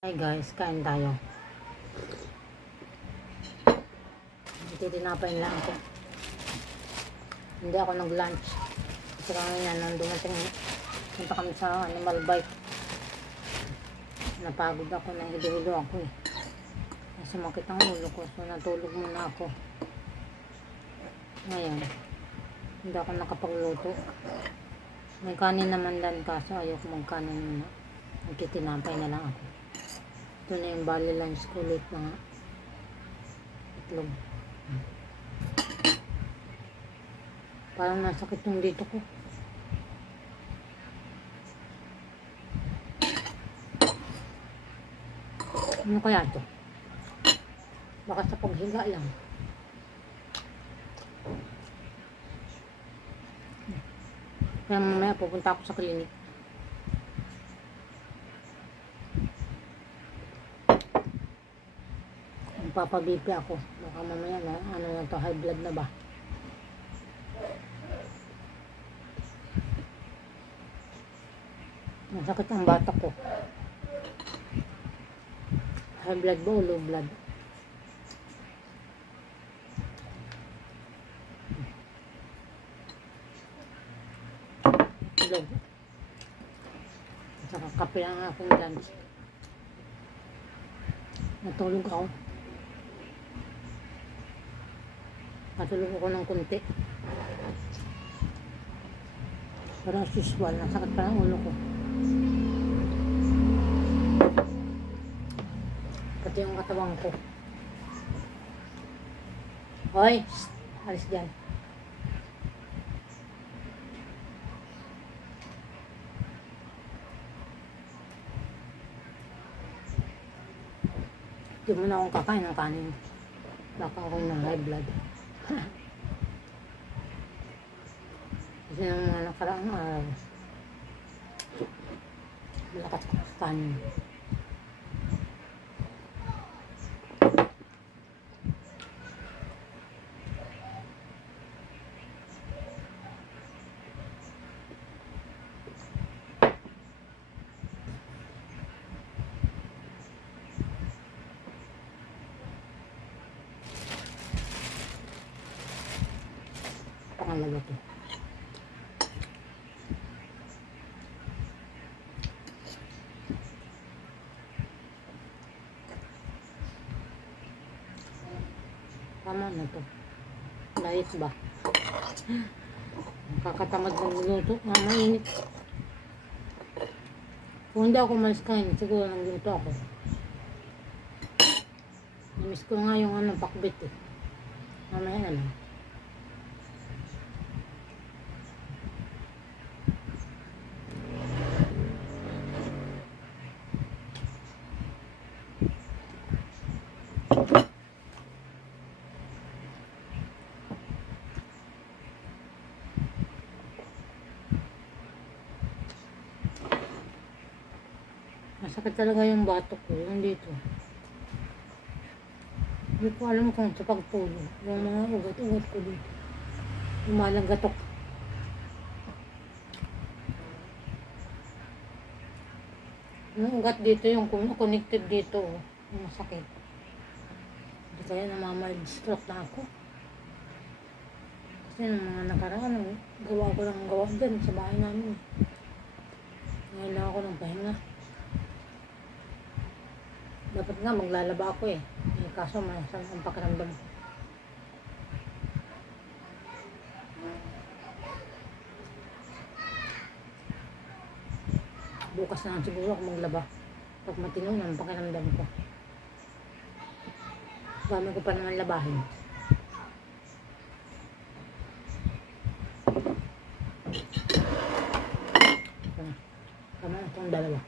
Hi guys, kain tayo. Titinapay lang ako. Hindi ako nag-lunch. Kasi kanina nung dumating, punta kami sa animal bike. Napagod ako, nahilo-hilo ako eh. Sumakit ang ulo ko, so natulog muna ako. Ngayon, hindi ako nakapagluto. May kanin naman lang kaso ayoko magkanin muna. Nagtitinapay na lang ako. Ito na yung bali lunch ko, late na nga. Itlog. Parang nasakit yung dito ko. Ano kaya ito? Baka sa paghiga lang. Kaya mamaya pupunta ako sa klinik. Papabipi ako. Baka mamaya na, ano na to, high blood na ba? Masakit ang batak ko. High blood ba o low blood? Low. Saka kape ang aking lunch. Natulog ako. Natulog ako ng kunti. Pero as usual, nasakit pa ng ulo ko. Pati yung katawan ko. Hoy! Alis dyan. Hindi mo na akong kakain ng kanin. Baka ako ng high blood. Kasi ng mga nakaraang araw, malakas ko kanin. Pangalawa to. Tama na to. Diet ba? Nakakatamad magluto. Mainit. Kung hindi ako malis kain, siguro nagluto ako. Namiss ko nga yung pakbit eh. Mamaya na lang. Masakit talaga yung batok ko, yung dito. Hindi ko alam kung sa pagtulog, yung mga ugat-ugat ko dito. Lumalang gatok. Yung ugat dito, yung connected dito, yung masakit. Hindi kaya namamad-stroke na ako. Kasi nung mga nakaraan, gawa ko lang gawa dyan sa bahay namin. Ngayon lang ako ng pahinga. Dapat nga maglalaba ako eh. Kaso masama ang pakiramdam ko. Bukas na lang siguro ako maglaba. Pag matino na ang pakiramdam ko. Dami ko pa naman labahin. Tama na itong dalawa.